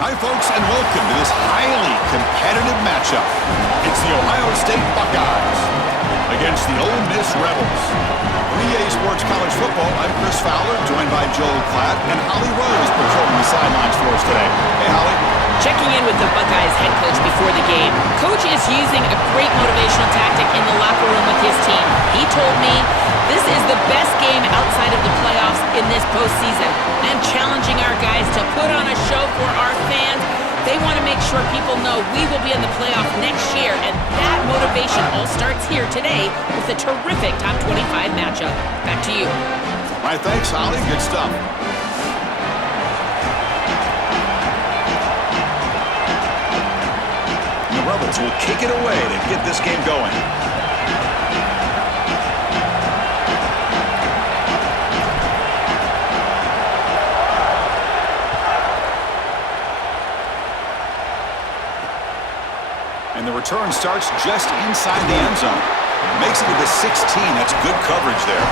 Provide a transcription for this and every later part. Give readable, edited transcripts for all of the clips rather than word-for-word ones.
Hi, folks, and welcome to this highly competitive matchup. It's the Ohio State Buckeyes against the Ole Miss Rebels. From EA Sports College Football, I'm Chris Fowler, joined by Joel Klatt and Holly Rose patrolling the sidelines for us today. Hey, Holly. Checking in with the Buckeyes head coach before the game. Coach is using a great motivational tactic in the locker room with his team. He told me this is the best game outside of the playoffs in this postseason, and challenging our guys to put on a show for our fans. They want to make sure people know we will be in the playoff next year, and that motivation all starts here today with a terrific top 25 matchup. Back to you. All right, thanks, Holly. Good stuff. The Rebels will kick it away to get this game going. And the return starts just inside the end zone. Makes it to the 16. That's good coverage there.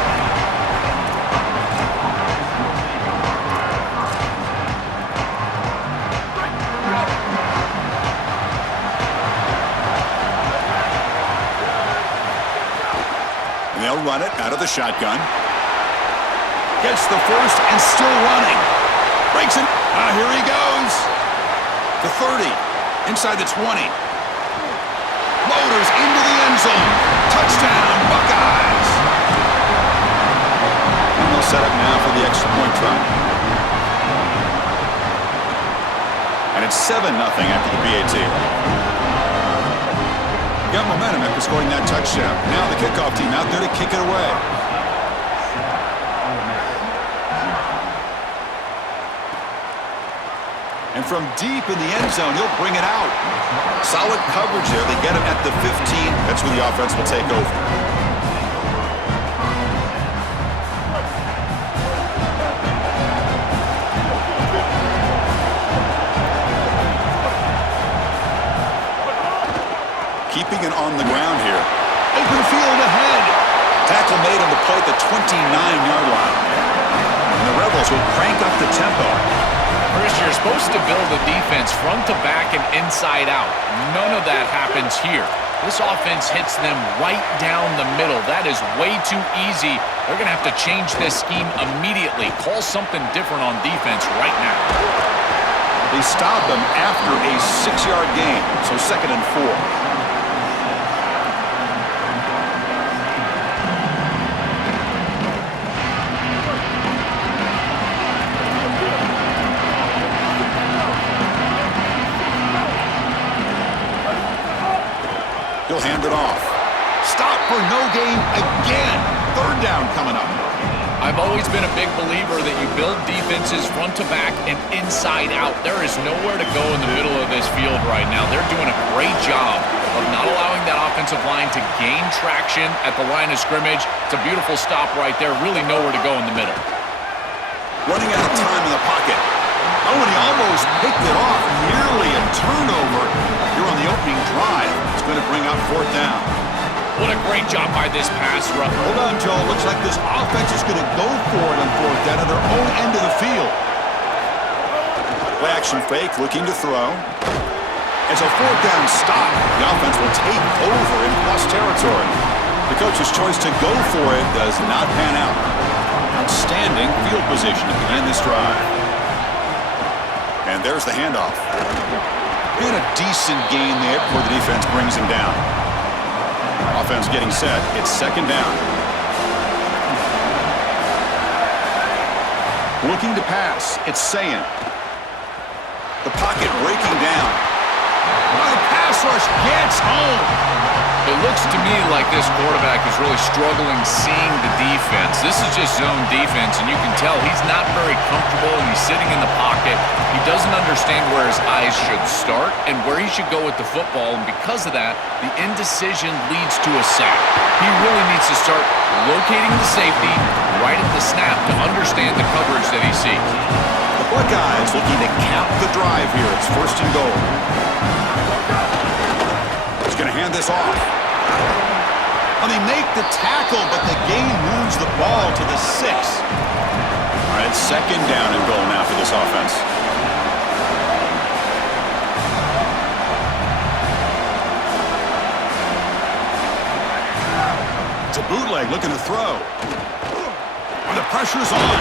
And they'll run it out of the shotgun. Gets the first and still running. Breaks it. Here he goes. The 30. Inside the 20. Motors into the end zone. Touchdown, Buckeyes. And they'll set up now for the extra point try. And it's 7-0 after the PAT. Got momentum after scoring that touchdown. Now the kickoff team out there to kick it away. And from deep in the end zone, he'll bring it out. Solid coverage there. They get him at the 15. That's where the offense will take over. Keeping it on the ground here. Open field ahead. Tackle made on the play at the 29-yard line. And the Rebels will crank up the tempo. Chris, you're supposed to build a defense front to back and inside out. None of that happens here. This offense hits them right down the middle. That is way too easy. They're going to have to change this scheme immediately. Call something different on defense right now. They stop them after a 6-yard gain, so 2nd and 4. He'll hand it off. Stop for no gain again. 3rd down coming up. I've always been a big believer that you build defenses front to back and inside out. There is nowhere to go in the middle of this field right now. They're doing a great job of not allowing that offensive line to gain traction at the line of scrimmage. It's a beautiful stop right there. Really nowhere to go in the middle. Running out of time in the pocket. Oh, and he almost picked it off. Nearly a turnover here on the opening drive. It's going to bring up 4th down. What a great job by this pass rush. Hold on, Joe. Looks like this offense is going to go for it on 4th down at their own end of the field. Play action fake, looking to throw. It's a 4th down stop. The offense will take over in plus territory. The coach's choice to go for it does not pan out. Outstanding field position to begin this drive. And there's the handoff. And a decent gain there before the defense brings him down. Offense getting set. It's 2nd down. Looking to pass. It's Sayin. The pocket breaking down. Oh, the pass rush gets home. It looks to me like this quarterback is really struggling seeing the defense. This is just zone defense, and you can tell he's not very comfortable, and he's sitting in the pocket. He doesn't understand where his eyes should start and where he should go with the football, and because of that, the indecision leads to a sack. He really needs to start locating the safety right at the snap to understand the coverage that he sees. The Buckeyes looking to cap the drive here. It's 1st and goal. He's going to hand this off. Well, they make the tackle, but the gain moves the ball to the 6. All right, 2nd down and goal now for this offense. It's a bootleg looking to throw. And the pressure's on.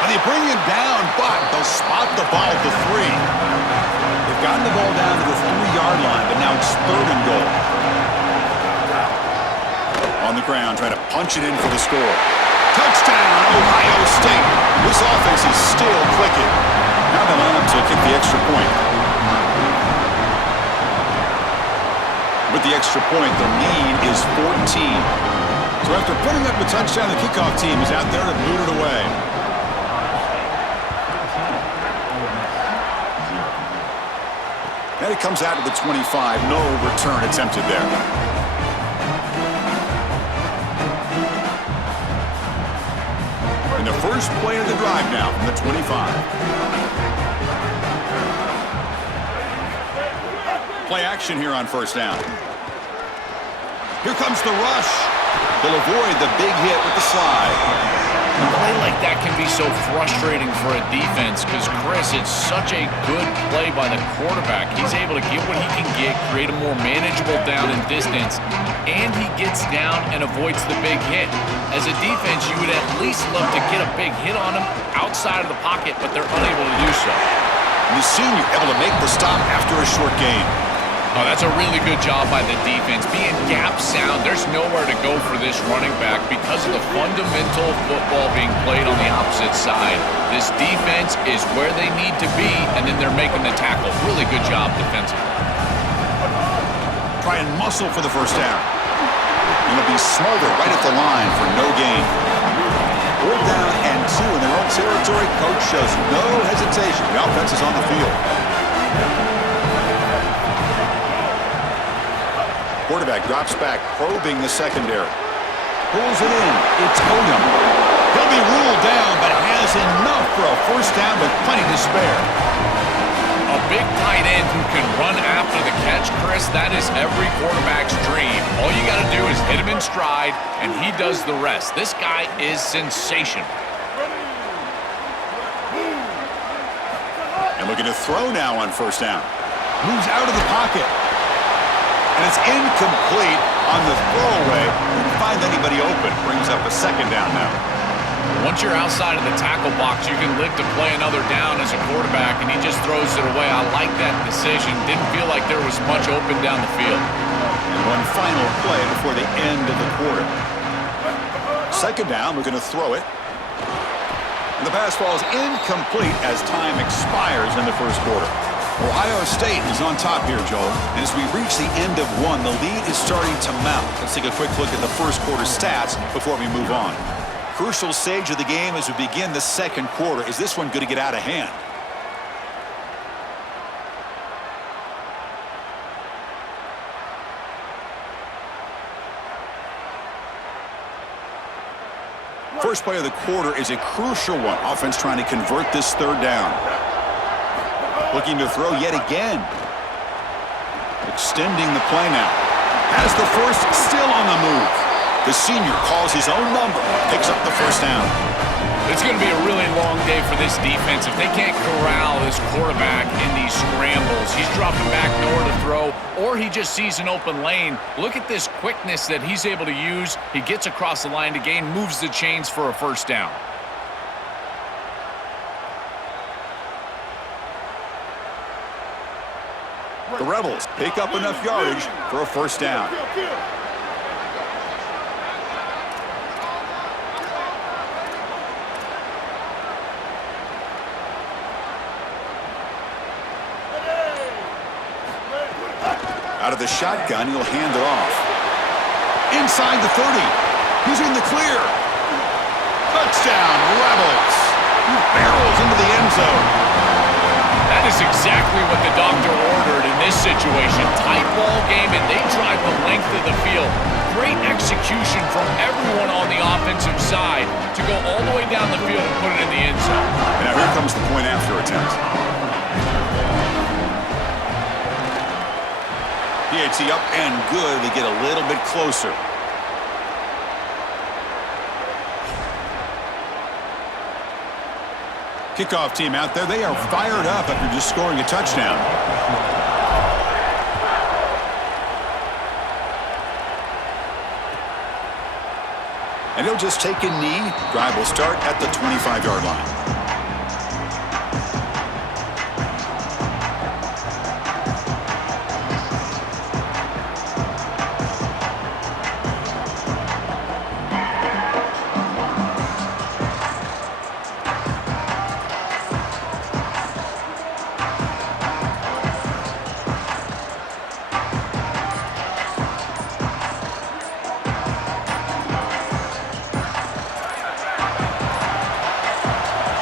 And they bring him down, but they'll spot the ball at the 3. They've gotten the ball down to the 3-yard line, but now it's 3rd and goal. On the ground, trying to punch it in for the score. Touchdown, Ohio State. This offense is still clicking. Now they line up to kick the extra point. With the extra point, the lead is 14. So after putting up a touchdown, the kickoff team is out there to boot it away. And it comes out to the 25. No return attempted there. And the first play of the drive now from the 25. Play action here on first down. Here comes the rush. They'll avoid the big hit with the slide. A play like that can be so frustrating for a defense because, Chris, it's such a good play by the quarterback. He's able to get what he can get, create a more manageable down and distance, and he gets down and avoids the big hit. As a defense, you would at least love to get a big hit on him outside of the pocket, but they're unable to do so. And the senior able to make the stop after a short gain. Oh, that's a really good job by the defense. Being gap sound, there's nowhere to go for this running back because of the fundamental football being played on the opposite side. This defense is where they need to be, and then they're making the tackle. Really good job defensively. Try and muscle for the first down. And it'll be smothered right at the line for no gain. 4th down and 2 in their own territory. Coach shows no hesitation. The offense is on the field. Quarterback drops back, probing the secondary. Pulls it in. It's Odom. He'll be ruled down, but has enough for a first down with plenty to spare. A big tight end who can run after the catch, Chris, that is every quarterback's dream. All you got to do is hit him in stride, and he does the rest. This guy is sensational. And looking to throw now on first down. Moves out of the pocket. And it's incomplete on the throwaway. Didn't find anybody open. Brings up a second down now. Once you're outside of the tackle box, you can live to play another down as a quarterback, and he just throws it away. I like that decision. Didn't feel like there was much open down the field. And one final play before the end of the quarter. Second down, we're going to throw it. And the pass falls incomplete as time expires in the first quarter. Ohio State is on top here, Joel. And as we reach the end of one, the lead is starting to mount. Let's take a quick look at the first quarter stats before we move on. Crucial stage of the game as we begin the second quarter. Is this one going to get out of hand? First play of the quarter is a crucial one. Offense trying to convert this third down. Looking to throw yet again. Extending the play now. Has the first, still on the move. The senior calls his own number. Picks up the first down. It's going to be a really long day for this defense. If they can't corral this quarterback in these scrambles, he's dropping back nowhere to throw, or he just sees an open lane. Look at this quickness that he's able to use. He gets across the line to gain, moves the chains for a first down. The Rebels pick up enough yardage for a first down. Out of the shotgun, he'll hand it off. Inside the 30. He's in the clear. Touchdown, Rebels. He barrels into the end zone. That is exactly what the doctor ordered in this situation. Tight ball game, and they drive the length of the field. Great execution from everyone on the offensive side to go all the way down the field and put it in the end zone. And now here comes the point after attempt. PAT up and good. They get a little bit closer. Kickoff team out there. They are fired up after just scoring a touchdown. And he'll just take a knee. Drive will start at the 25-yard line.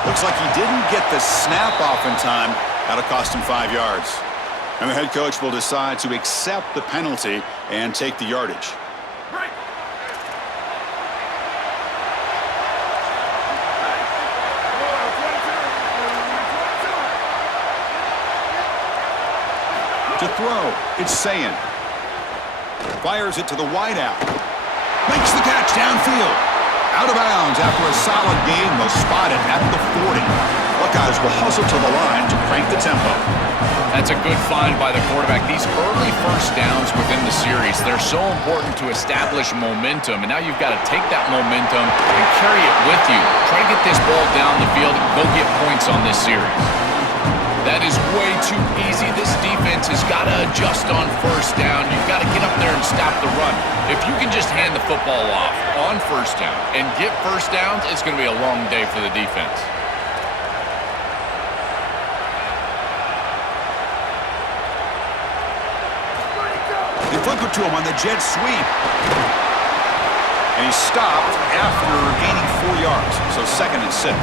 Looks like he didn't get the snap off in time. That'll cost him 5 yards. And the head coach will decide to accept the penalty and take the yardage. To throw, it's Sayin. Fires it to the wideout. Makes the catch downfield. Out of bounds after a solid gain. They'll spot it at the 40. Buckeyes will hustle to the line to crank the tempo. That's a good find by the quarterback. These early first downs within the series, they're so important to establish momentum. And now you've got to take that momentum and carry it with you. Try to get this ball down the field and go get points on this series. That is way too easy. This defense has got to adjust on first down. You've got to get up there and stop the run. If you can just hand the football off on first down and get first downs, it's going to be a long day for the defense. They flip it to him on the jet sweep. And he's stopped after gaining 4 yards. So 2nd and 6.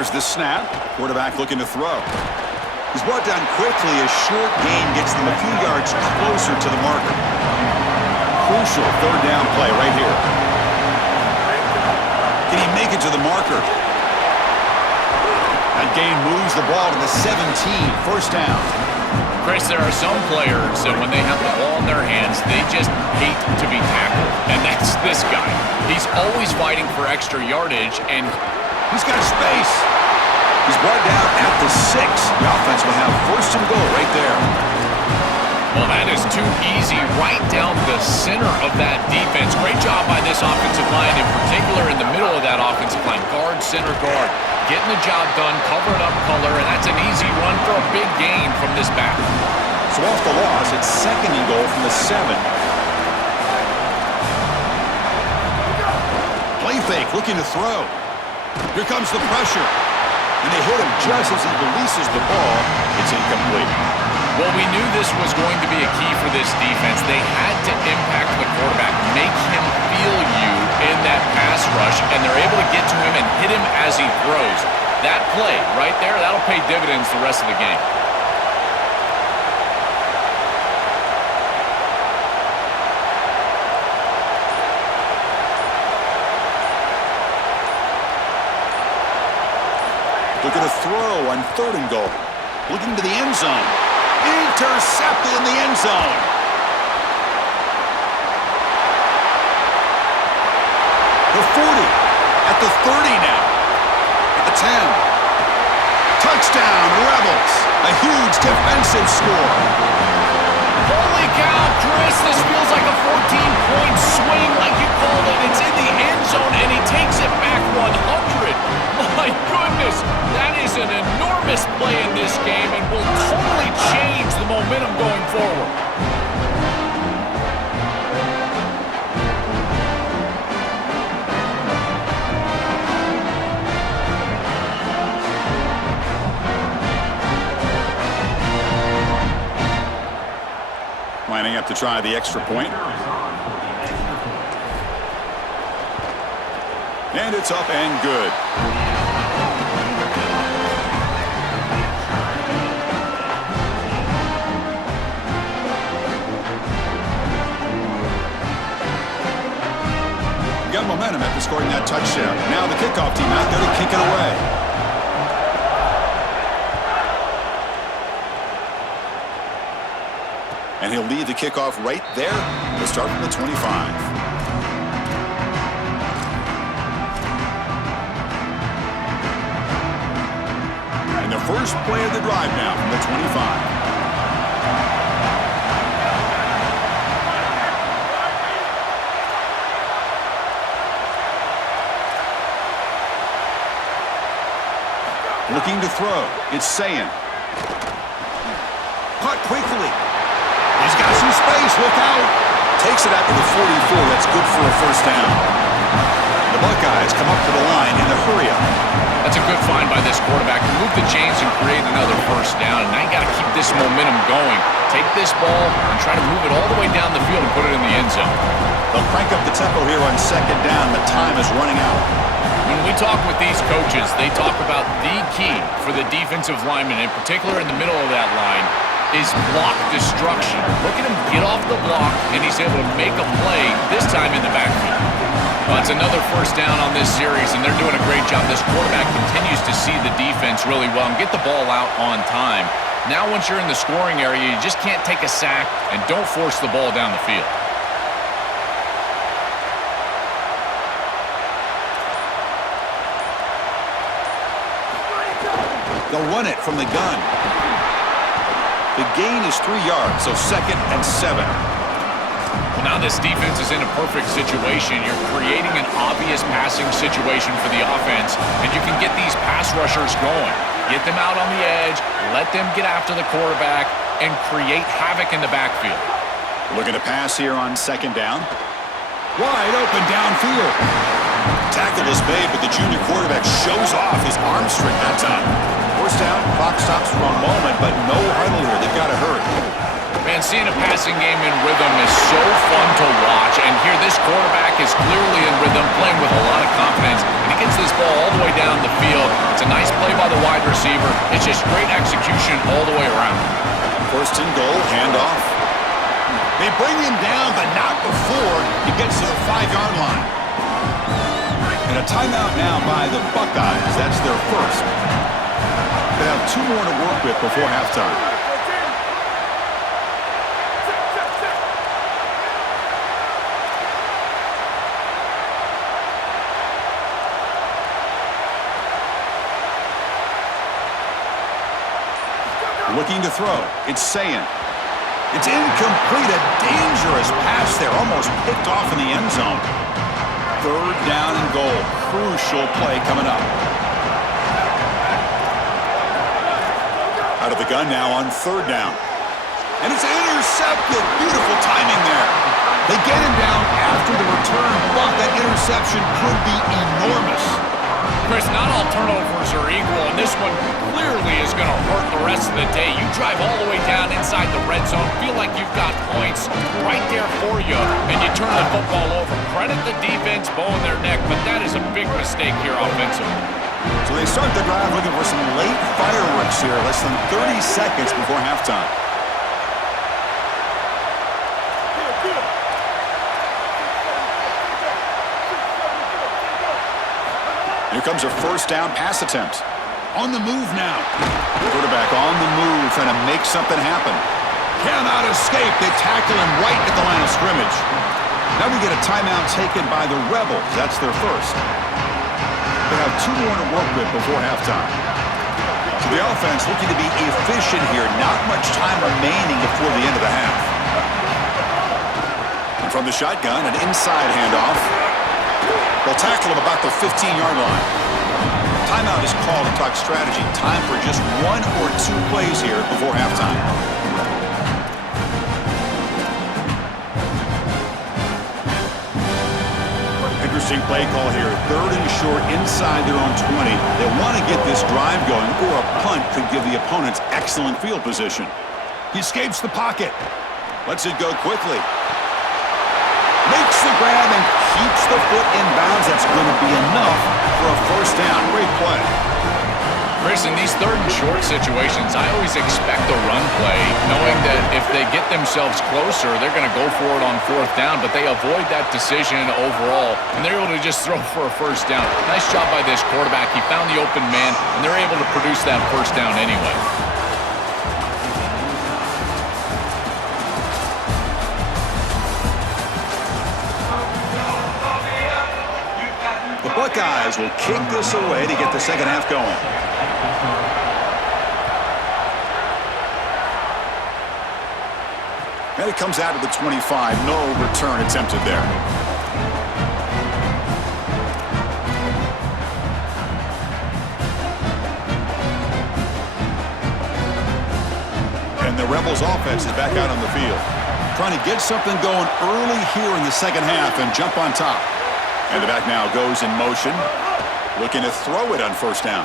Here's the snap. Quarterback looking to throw. He's brought down quickly. A short gain gets them a few yards closer to the marker. Crucial 3rd down play right here. Can he make it to the marker? That gain moves the ball to the 17. 1st down. Chris, there are some players that when they have the ball in their hands, they just hate to be tackled. And that's this guy. He's always fighting for extra yardage, and he's got space. He's brought down at the 6. The offense will have 1st and goal right there. Well, that is too easy right down the center of that defense. Great job by this offensive line, in particular in the middle of that offensive line. Guard, center guard. Getting the job done, covering up color, and that's an easy run for a big gain from this back. So off the loss, it's 2nd and goal from the 7. Play fake, looking to throw. Here comes the pressure. And they hit him just as he releases the ball. It's incomplete. Well, we knew this was going to be a key for this defense. They had to impact the quarterback, make him feel you in that pass rush, and they're able to get to him and hit him as he throws. That play right there, that'll pay dividends the rest of the game. Looking to throw on 3rd and goal. Looking to the end zone. Intercepted in the end zone. The 40. At the 30 now. At the 10. Touchdown, Rebels. A huge defensive score. Holy cow, Chris. This feels like a 14-point swing like you called it. It's in the end zone, and he takes it back 100. My goodness, that is an enormous play in this game and will totally change the momentum going forward. Lining up to try the extra point. And it's up and good. Got momentum after scoring that touchdown. Now the kickoff team out there to kick it away. And he'll lead the kickoff right there. We'll start from the 25. first play of the drive now from the 25. Looking to throw. It's Sayin. Caught quickly. He's got some space. Look out. Takes it out to the 44. That's good for a first down. The Buckeyes come up to the line in the hurry-up. That's a good find by this quarterback to move the chains and create another first down. And now you got to keep this momentum going. Take this ball and try to move it all the way down the field and put it in the end zone. They'll crank up the tempo here on second down. The time is running out. When we talk with these coaches, they talk about the key for the defensive lineman, in particular in the middle of that line, is block destruction. Look at him get off the block, and he's able to make a play, this time in the backfield. Well, it's another first down on this series, and they're doing a great job. This quarterback continues to see the defense really well and get the ball out on time. Now once you're in the scoring area, you just can't take a sack and don't force the ball down the field. They'll run it from the gun. The gain is 3 yards, so 2nd and 7. Well, now this defense is in a perfect situation. You're creating an obvious passing situation for the offense, and you can get these pass rushers going. Get them out on the edge, let them get after the quarterback, and create havoc in the backfield. Looking to pass here on second down. Wide open downfield. Tackle is made, but the junior quarterback shows off his arm strength that time. First down, clock stops for a moment, but no huddle here. They've got to hurry. Man, seeing a passing game in rhythm is so fun to watch, and here this quarterback is clearly in rhythm, playing with a lot of confidence, and he gets this ball all the way down the field. It's a nice play by the wide receiver. It's just great execution all the way around. First and goal, handoff. They bring him down, but not before he gets to the 5-yard line. And a timeout now by the Buckeyes. That's their first. They have 2 more to work with before halftime. Looking to throw. It's Sayin. It's incomplete. A dangerous pass there. Almost picked off in the end zone. 3rd down and goal. Crucial play coming up. Out of the gun now on 3rd down. And it's intercepted. Beautiful timing there. They get him down after the return, but that interception could be enormous. Chris, not all turnovers are equal, and this one clearly is going to hurt the rest of the day. You drive all the way down inside the red zone, feel like you've got points right there for you, and you turn the football over. Credit the defense, bowing their neck, but that is a big mistake here offensively. So they start the drive looking for some late fireworks here, less than 30 seconds before halftime. Here comes a first down pass attempt. On the move now. Quarterback on the move, trying to make something happen. Cannot escape. They tackle him right at the line of scrimmage. Now we get a timeout taken by the Rebels. That's their first. They have 2 more to work with before halftime. So the offense looking to be efficient here. Not much time remaining before the end of the half. And from the shotgun, an inside handoff. They'll tackle him about the 15-yard line. Timeout is called to talk strategy. Time for just 1 or 2 plays here before halftime. Interesting play call here. 3rd and short inside their own 20. They want to get this drive going, or a punt could give the opponents excellent field position. He escapes the pocket. Lets it go quickly. Makes the grab and keeps the foot in bounds. That's going to be enough for a first down. Great play. Chris, in these 3rd and short situations, I always expect a run play, knowing that if they get themselves closer, they're going to go for it on 4th down, but they avoid that decision overall, and they're able to just throw for a first down. Nice job by this quarterback. He found the open man, and they're able to produce that first down anyway. The Buckeyes will kick this away to get the second half going. And it comes out to the 25. No return attempted there. And the Rebels offense is back out on the field. Trying to get something going early here in the second half and jump on top. And the back now goes in motion. Looking to throw it on first down.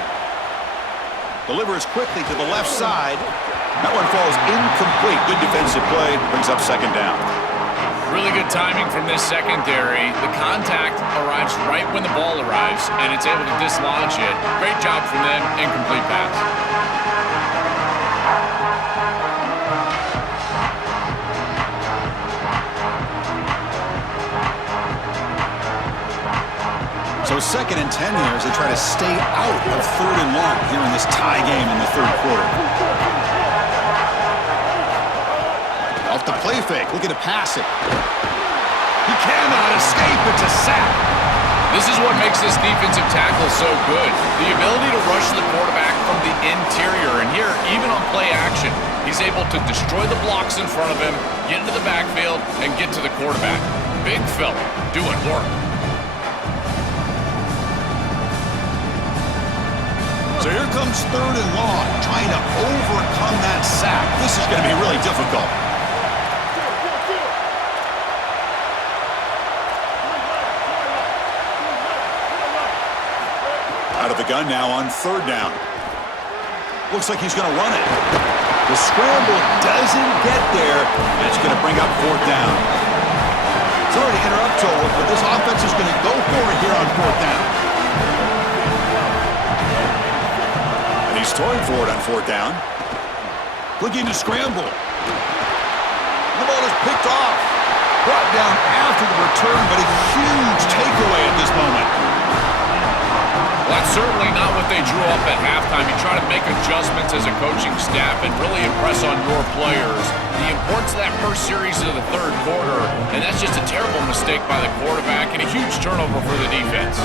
Delivers quickly to the left side. That one falls incomplete. Good defensive play. Brings up second down. Really good timing from this secondary. The contact arrives right when the ball arrives, and it's able to dislodge it. Great job from them. Incomplete pass. So 2nd and 10 here as they try to stay out of 3rd and long here in this tie game in the 3rd quarter. Off the play fake, looking to pass it. He cannot escape. It's a sack. This is what makes this defensive tackle so good. The ability to rush the quarterback from the interior. And here, even on play action, he's able to destroy the blocks in front of him, get into the backfield, and get to the quarterback. Big fella doing work. So here comes 3rd and long, trying to overcome that sack. This is going to be really difficult. Out of the gun now on 3rd down. Looks like he's going to run it. The scramble doesn't get there, and it's going to bring up 4th down. Sorry to interrupt, Joel, but this offense is going to go for it here on 4th down. He's throwing for it on 4th down. Looking to scramble. The ball is picked off. Brought down after the return, but a huge takeaway at this moment. Well, that's certainly not what they drew up at halftime. You try to make adjustments as a coaching staff and really impress on your players. The importance of that first series of the 3rd quarter, and that's just a terrible mistake by the quarterback and a huge turnover for the defense.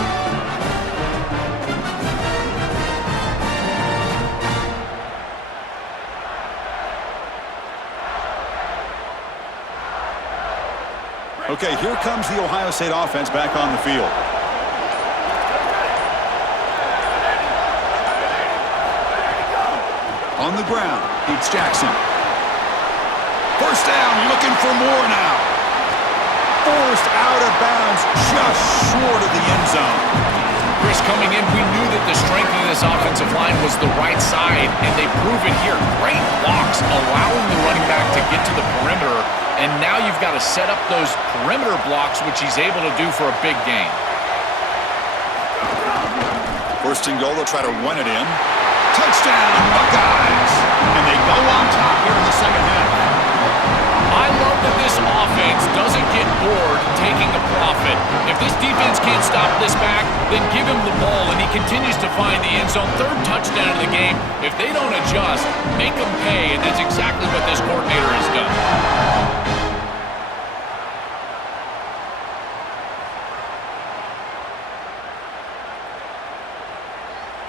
Okay, here comes the Ohio State offense back on the field. On the ground, it's Jackson. First down, looking for more now. Forced out of bounds, just short of the end zone. Chris, coming in, we knew that the strength of this offensive line was the right side, and they prove it here. Great blocks, allowing the running back to get to the perimeter, and now you've got to set up those perimeter blocks, which he's able to do for a big gain. First and goal, they'll try to run it in. Touchdown, Buckeyes! And they go on top here in the second half. I love that this offense doesn't get bored taking a profit. If this defense can't stop this back, then give him the ball, and he continues to find the end zone. 3rd touchdown of the game. If they don't adjust, make them pay, and that's exactly what this coordinator has done.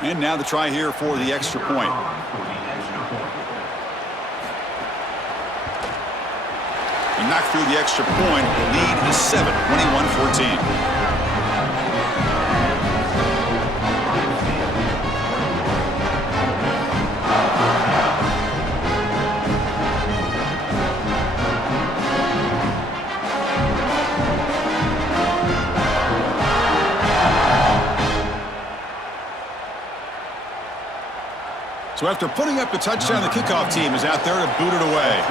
And now the try here for the extra point. He knocked through the extra point. The lead is 7, 21-14. So after putting up the touchdown, the kickoff team is out there to boot it away.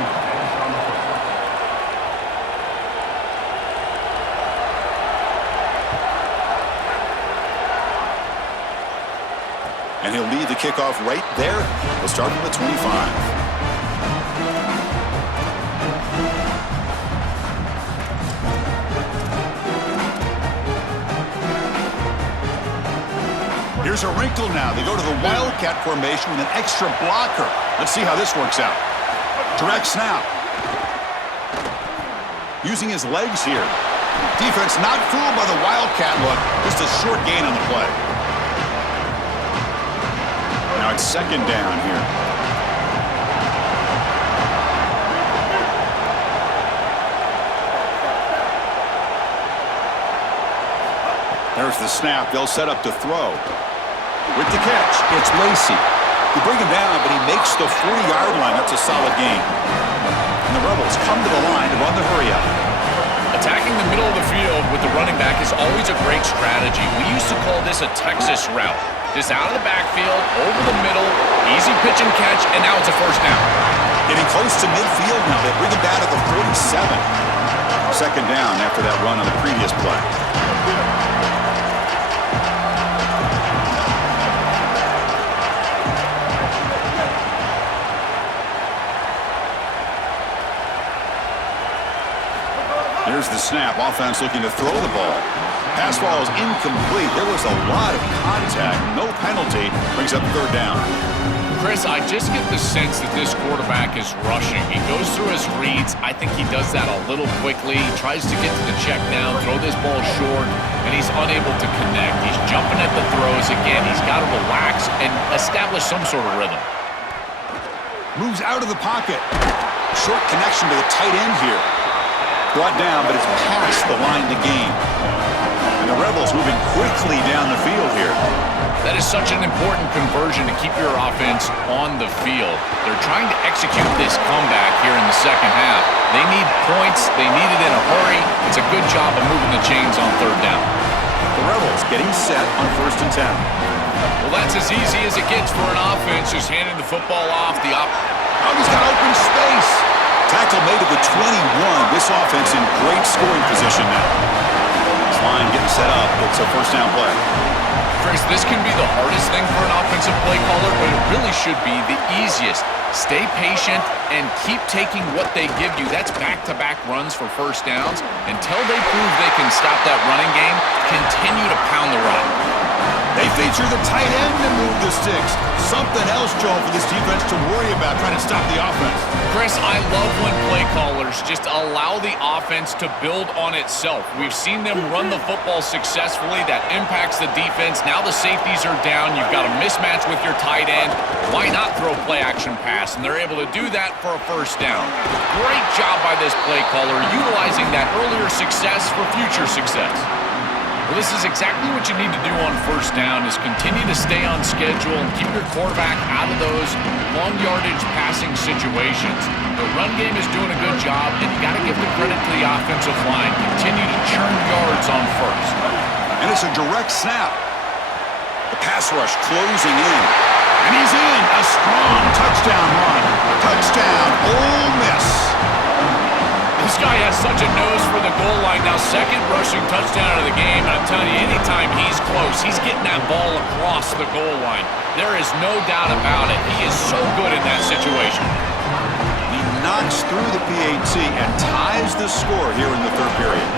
And he'll lead the kickoff right there. We'll start from the 25. Here's a wrinkle now. They go to the Wildcat formation with an extra blocker. Let's see how this works out. Direct snap. Using his legs here. Defense not fooled by the Wildcat look. Just a short gain on the play. Now it's second down here. There's the snap. They'll set up to throw. With the catch, it's Lacy. They bring him down, but he makes the 40-yard line. That's a solid gain. And the Rebels come to the line to run the hurry up. Attacking the middle of the field with the running back is always a great strategy. We used to call this a Texas route. Just out of the backfield, over the middle, easy pitch and catch, and now it's a first down. Getting close to midfield now. They bring him down to the 47. Second down after that run on the previous play. Here's the snap. Offense looking to throw the ball. Pass ball is incomplete. There was a lot of contact. No penalty. Brings up third down. Chris, I just get the sense that this quarterback is rushing. He goes through his reads. I think he does that a little quickly. He tries to get to the check down, throw this ball short, and he's unable to connect. He's jumping at the throws again. He's got to relax and establish some sort of rhythm. Moves out of the pocket. Short connection to the tight end here. Brought down, but it's past the line to gain. And the Rebels moving quickly down the field here. That is such an important conversion to keep your offense on the field. They're trying to execute this comeback here in the second half. They need points. They need it in a hurry. It's a good job of moving the chains on third down. The Rebels getting set on 1st and 10. Well, that's as easy as it gets for an offense who's handing the football off. Oh, he's got open space. Tackle made at the 21. This offense in great scoring position now. This line getting set up. It's a first down play. Chris, this can be the hardest thing for an offensive play caller, but it really should be the easiest. Stay patient and keep taking what they give you. That's back-to-back runs for first downs. Until they prove they can stop that running game, continue to pound the rock. They feature the tight end to move the sticks. Something else, Joe, for this defense to worry about trying to stop the offense. Chris, I love when play callers just allow the offense to build on itself. We've seen them run the football successfully. That impacts the defense. Now the safeties are down. You've got a mismatch with your tight end. Why not throw play-action pass? And they're able to do that for a first down. Great job by this play caller, utilizing that earlier success for future success. Well, this is exactly what you need to do on first down is continue to stay on schedule and keep your quarterback out of those long yardage passing situations. The run game is doing a good job, and you got to give the credit to the offensive line. Continue to churn yards on first. And it's a direct snap. The pass rush closing in. And he's in. A strong touchdown run. Touchdown, Ole Miss. This guy has such a nose for the goal line. Now, second rushing touchdown of the game. And I'm telling you, anytime he's close, he's getting that ball across the goal line. There is no doubt about it. He is so good in that situation. He knocks through the PAT and ties the score here in the third period.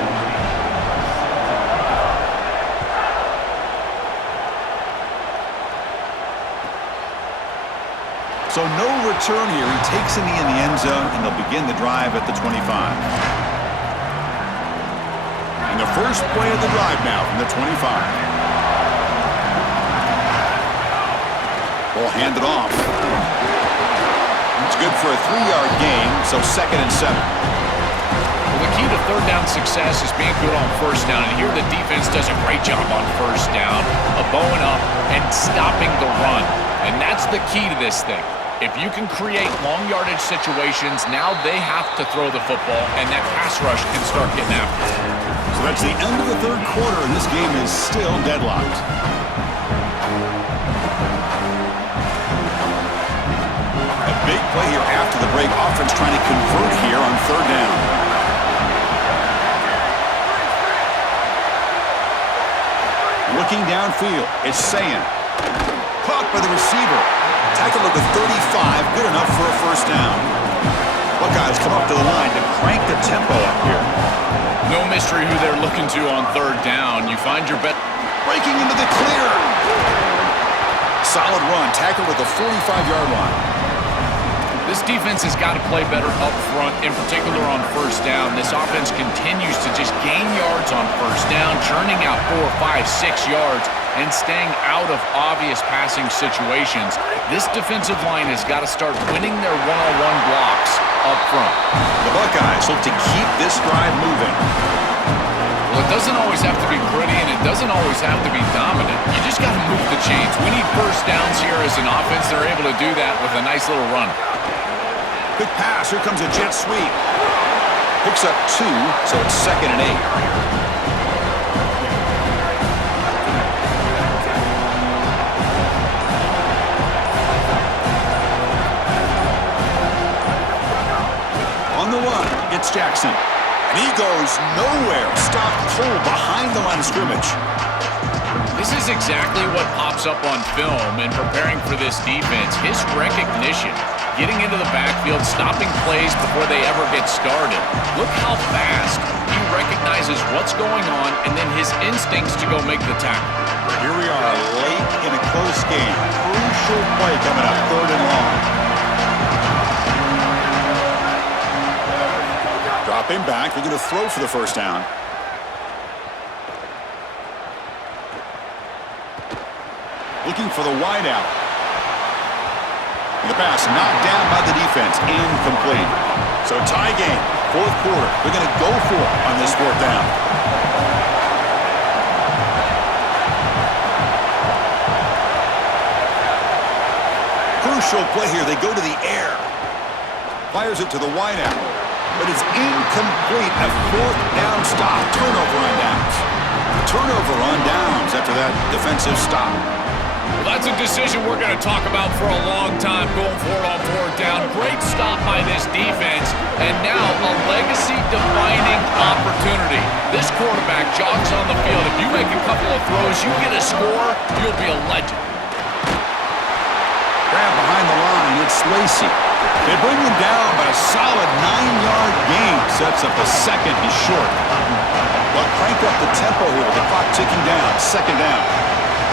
So no return here. He takes a knee in the end zone, and they'll begin the drive at the 25. And the first play of the drive now from the 25. Ball handed off. It's good for a 3-yard gain, so 2nd and 7. Well, the key to third down success is being good on first down, and here the defense does a great job on first down, bowing up and stopping the run. And that's the key to this thing. If you can create long yardage situations, now they have to throw the football, and that pass rush can start getting after it. So that's the end of the third quarter, and this game is still deadlocked. A big play here after the break. Offense trying to convert here on third down. Looking downfield, it's Sayin. Caught by the receiver. Tackle at the 35, good enough for a first down. Buckeyes come up to the line to crank the tempo up here. No mystery who they're looking to on third down. You find your bet. Breaking into the clear. Solid run, tackled at the 45-yard line. This defense has got to play better up front, in particular on first down. This offense continues to just gain yards on first down, churning out 4, 5, 6 yards, and staying out of obvious passing situations. This defensive line has got to start winning their one-on-one blocks up front. The Buckeyes look to keep this drive moving. Well, it doesn't always have to be pretty, and it doesn't always have to be dominant. You just got to move the chains. We need first downs here as an offense. They're able to do that with a nice little run. Quick pass. Here comes a jet sweep. Picks up 2, so it's 2nd and 8. It's Jackson. And he goes nowhere. Stopped cold behind the line of scrimmage. This is exactly what pops up on film in preparing for this defense. His recognition, getting into the backfield, stopping plays before they ever get started. Look how fast he recognizes what's going on and then his instincts to go make the tackle. Here we are late in a close game. Crucial play coming up, 3rd and long. Drop him back. They're going to throw for the first down. Looking for the wideout. The pass knocked down by the defense. Incomplete. So tie game. 4th quarter. They're going to go for it on this 4th down. Crucial play here. They go to the air. Fires it to the wideout. But it's incomplete. A 4th down stop. Turnover on downs. Turnover on downs after that defensive stop. Well, that's a decision we're going to talk about for a long time going forward on 4th down. Great stop by this defense. And now a legacy-defining opportunity. This quarterback jogs on the field. If you make a couple of throws, you get a score, you'll be a legend. Grab behind the line. It's Lacy. They bring him down, but a solid 9-yard gain sets up a 2nd and short. They'll crank up the tempo here with the clock ticking down. 2nd down.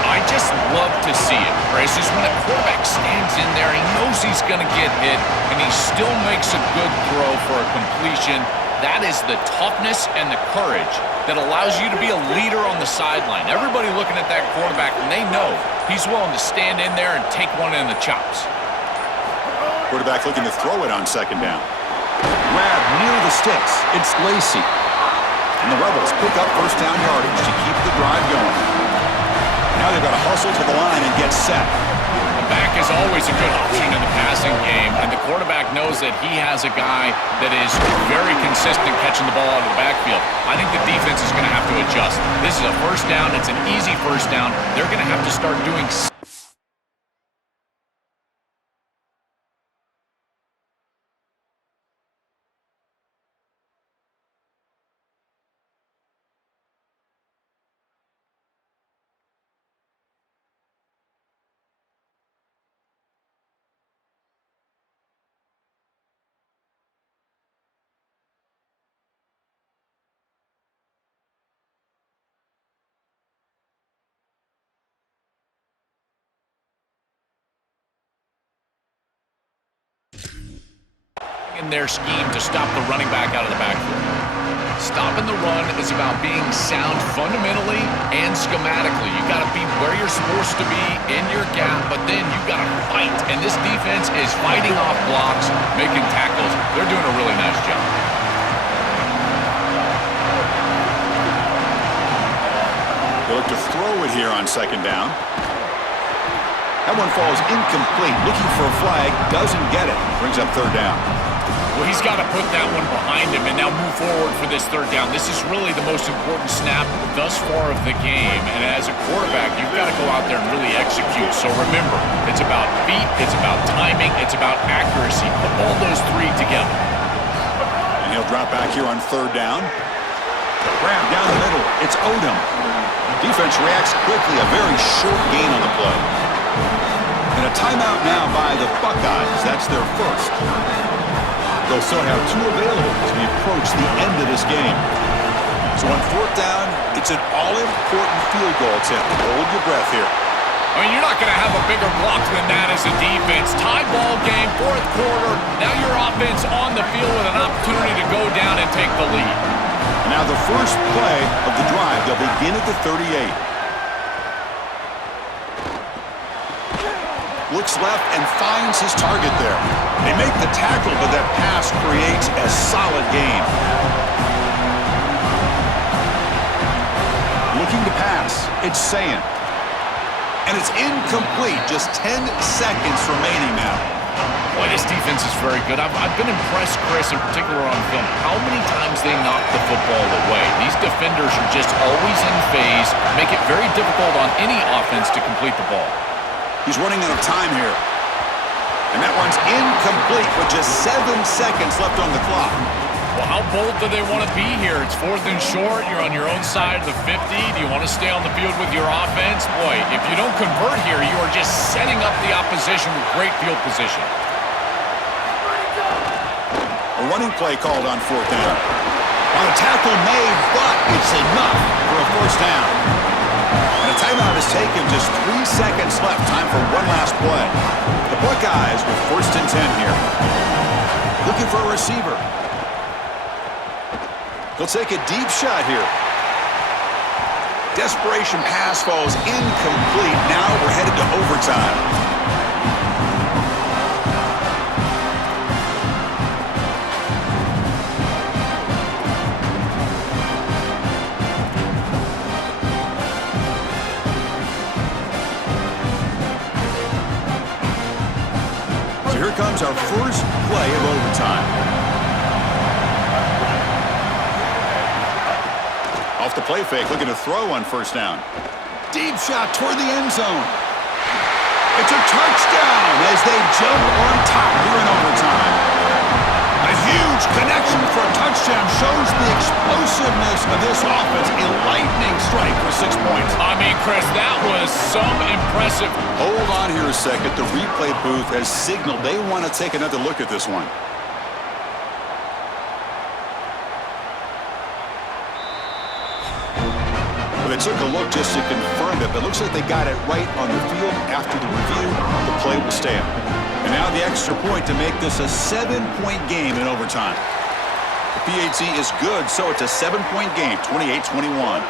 I just love to see it, Chris. Is when a quarterback stands in there, he knows he's going to get hit, and he still makes a good throw for a completion. That is the toughness and the courage that allows you to be a leader on the sideline. Everybody looking at that quarterback, and they know he's willing to stand in there and take one in the chops. Quarterback looking to throw it on 2nd down. Grab near the sticks. It's Lacy. And the Rebels pick up first down yardage to keep the drive going. Now they've got to hustle to the line and get set. The back is always a good option in the passing game, and the quarterback knows that he has a guy that is very consistent catching the ball out of the backfield. I think the defense is going to have to adjust. This is a first down. It's an easy first down. They're going to have to start doing in their scheme to stop the running back out of the backfield. Stopping the run is about being sound fundamentally and schematically. You got to be where you're supposed to be in your gap, but then you got to fight. And this defense is fighting off blocks, making tackles. They're doing a really nice job. They look to throw it here on 2nd down. That one falls incomplete. Looking for a flag. Doesn't get it. Brings up 3rd down. Well, he's got to put that one behind him and now move forward for this 3rd down. This is really the most important snap thus far of the game. And as a quarterback, you've got to go out there and really execute. So remember, it's about feet, it's about timing, it's about accuracy. Put all those 3 together. And he'll drop back here on 3rd down. Grab down the middle. It's Odom. Defense reacts quickly. A very short gain on the play. And a timeout now by the Buckeyes. That's their first. They'll still have 2 available as we approach the end of this game. So on 4th down, it's an all-important field goal attempt. Hold your breath here. I mean, you're not going to have a bigger block than that as a defense. Tie ball game, 4th quarter. Now your offense on the field with an opportunity to go down and take the lead. And now the first play of the drive. They'll begin at the 38. Looks left and finds his target there. They make the tackle, but that pass creates a solid gain. It's Sayin. And it's incomplete. Just 10 seconds remaining now. Boy, this defense is very good. I've been impressed, Chris, in particular on film, how many times they knock the football away. These defenders are just always in phase, make it very difficult on any offense to complete the ball. He's running out of time here. And that one's incomplete with just 7 seconds left on the clock. Well, how bold do they want to be here? It's 4th and short. You're on your own side of the 50. Do you want to stay on the field with your offense? Boy, if you don't convert here, you are just setting up the opposition with great field position. A running play called on 4th down. On a tackle made, but it's enough for a 1st down. And a timeout is taken. Just 3 seconds left. Time for one last play. The Buckeyes with 1st and 10 here. Looking for a receiver. He'll take a deep shot here. Desperation pass falls incomplete. Now we're headed to overtime. So here comes our first play of overtime. Off the play fake, looking to throw on 1st down. Deep shot toward the end zone. It's a touchdown as they jump on top here in overtime. A huge connection for a touchdown shows the explosiveness of this offense. A lightning strike for 6 points. I mean, Chris, that was some impressive. Hold on here a second. The replay booth has signaled they want to take another look at this one. They took a look just to confirm it, but it looks like they got it right on the field. After the review, the play will stand. And now the extra point to make this a 7-point game in overtime. The PAT is good, so it's a 7-point game, 28-21.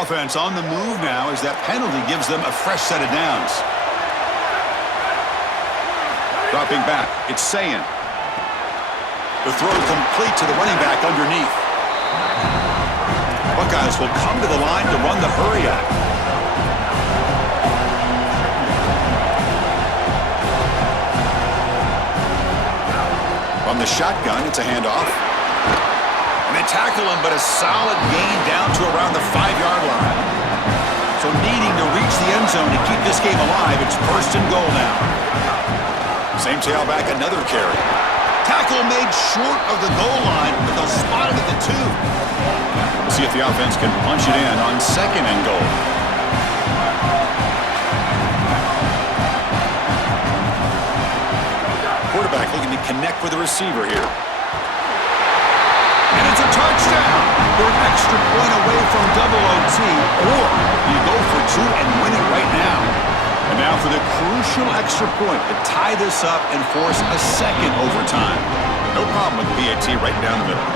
Offense on the move now as that penalty gives them a fresh set of downs. Dropping back, it's Sayin. The throw complete to the running back underneath. Buckeyes will come to the line to run the hurry up. From the shotgun, it's a handoff. And they tackle him, but a solid gain down to around the 5-yard line. So needing to reach the end zone to keep this game alive, it's 1st and goal now. Same tailback, another carry. Tackle made short of the goal line, but they'll spot it at the 2. We'll see if the offense can punch it in on 2nd and goal. Quarterback looking to connect with the receiver here. And it's a touchdown. They're an extra point away from double OT, or you go for 2 and win it right now. And now for the crucial extra point to tie this up and force a 2nd overtime. No problem with the PAT right down the middle.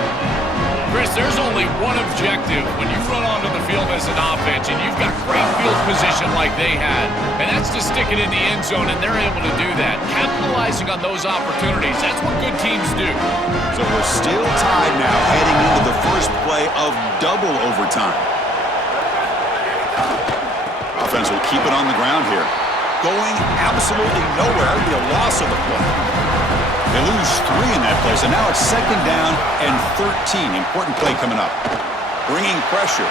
Chris, there's only one objective when you run onto the field as an offense and you've got great field position like they had, and that's to stick it in the end zone, and they're able to do that. Capitalizing on those opportunities, that's what good teams do. So we're still tied now heading into the first play of double overtime. Offense will keep it on the ground here. Going absolutely nowhere. It'll be a loss of the play. They lose 3 in that play, so now it's 2nd down and 13. Important play coming up. Bringing pressure.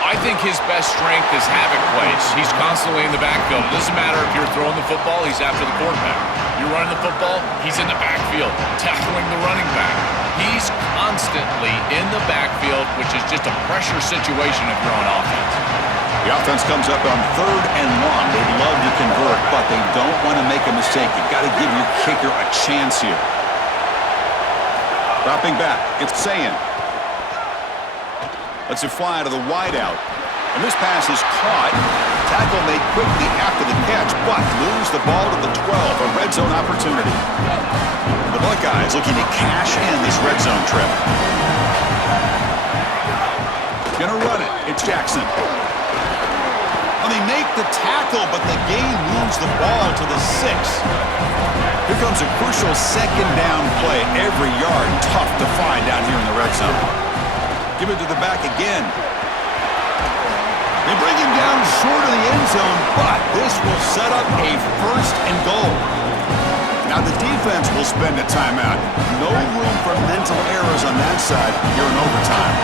I think his best strength is havoc plays. He's constantly in the backfield. It doesn't matter if you're throwing the football, he's after the quarterback. You're running the football, he's in the backfield, tackling the running back. He's constantly in the backfield, which is just a pressure situation if you're on offense. The offense comes up on 3rd and long. They'd love to convert, but they don't want to make a mistake. You've got to give your kicker a chance here. Dropping back, it's Sayin. Lets it fly to the wideout. And this pass is caught. Tackle made quickly after the catch, but lose the ball to the 12. A red zone opportunity. The Buckeyes looking to cash in this red zone trip. Gonna run it. It's Jackson. the tackle, but the gain moves the ball to the 6. Here comes a crucial second down play. Every yard tough to find down here in the red zone. Give it to the back again. They bring him down short of the end zone, but this will set up a 1st and goal. Now the defense will spend a timeout. No room for mental errors on that side here in overtime.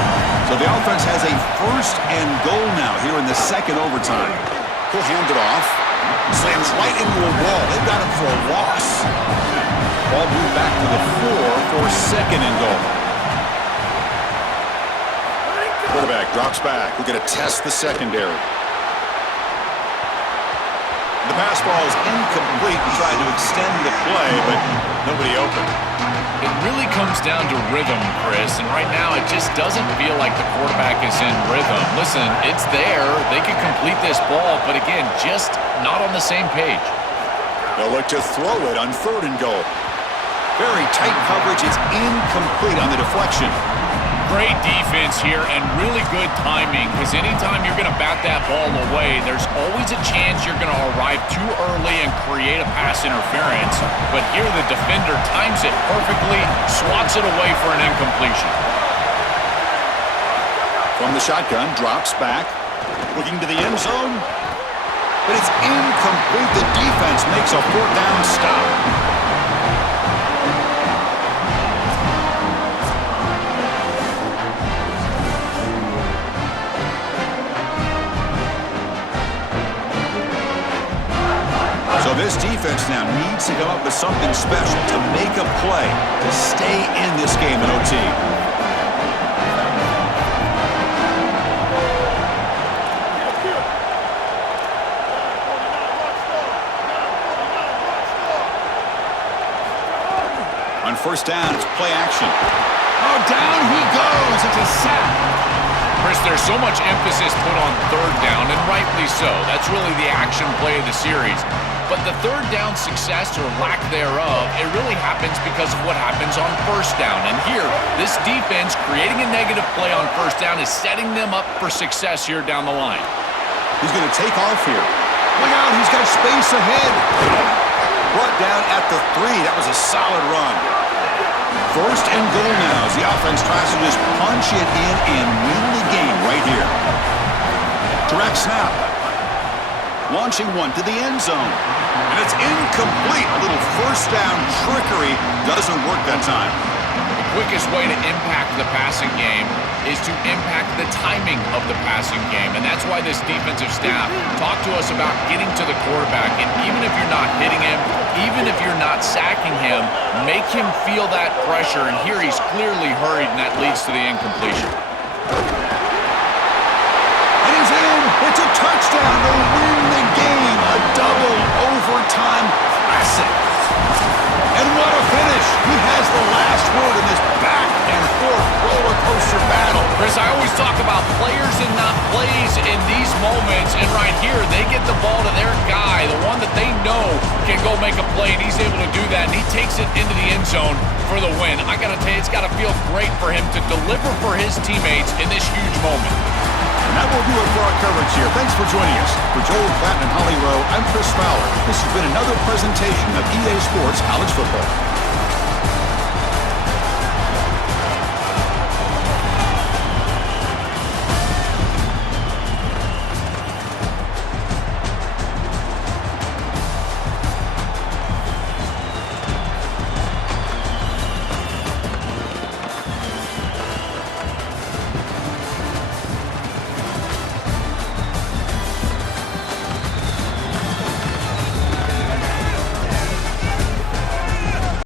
So the offense has a 1st and goal now here in the 2nd overtime. He'll hand it off. Slams right into a wall. They've got him for a loss. Ball moved back to the 4 for 2nd and goal. Quarterback drops back. We're going to test the secondary. The pass ball is incomplete and trying to extend the play, but nobody open. It really comes down to rhythm, Chris, and right now it just doesn't feel like the quarterback is in rhythm. Listen, it's there. They can complete this ball, but again, just not on the same page. They'll look to throw it on 3rd and goal. Very tight coverage. It's incomplete on the deflection. Great defense here and really good timing, because anytime you're going to bat that ball away, there's always a chance you're going to arrive too early and create a pass interference. But here the defender times it perfectly, swats it away for an incompletion. From the shotgun, drops back, looking to the end zone. But it's incomplete. The defense makes a 4th down stop. So this defense now needs to come up with something special to make a play to stay in this game in OT. On 1st down, it's play action. Oh, down he goes. It's a sack. Chris, there's so much emphasis put on 3rd down, and rightly so. That's really the action play of the series. But the 3rd down success or lack thereof, it really happens because of what happens on 1st down. And here, this defense creating a negative play on 1st down is setting them up for success here down the line. He's going to take off here. Look out, he's got space ahead. Brought down at the 3. That was a solid run. 1st and goal now as the offense tries to just punch it in and win the game right here. Direct snap. Launching one to the end zone. And it's incomplete. A little 1st down trickery doesn't work that time. The quickest way to impact the passing game is to impact the timing of the passing game. And that's why this defensive staff talked to us about getting to the quarterback. And even if you're not hitting him, even if you're not sacking him, make him feel that pressure. And here he's clearly hurried, and that leads to the incompletion. And he's in. It's a touchdown to win the game. A double overtime classic. And what a finish. He has the last word in this back and forth roller coaster battle. Chris, I always talk about players and not plays in these moments, and right here, they get the ball to their guy, the one that they know can go make a play, and he's able to do that, and he takes it into the end zone for the win. I gotta tell you, it's gotta feel great for him to deliver for his teammates in this huge moment. And that will do it for our coverage here. Thanks for joining us. For Joel Platten and Holly Rowe, I'm Chris Fowler. This has been another presentation of EA Sports College Football.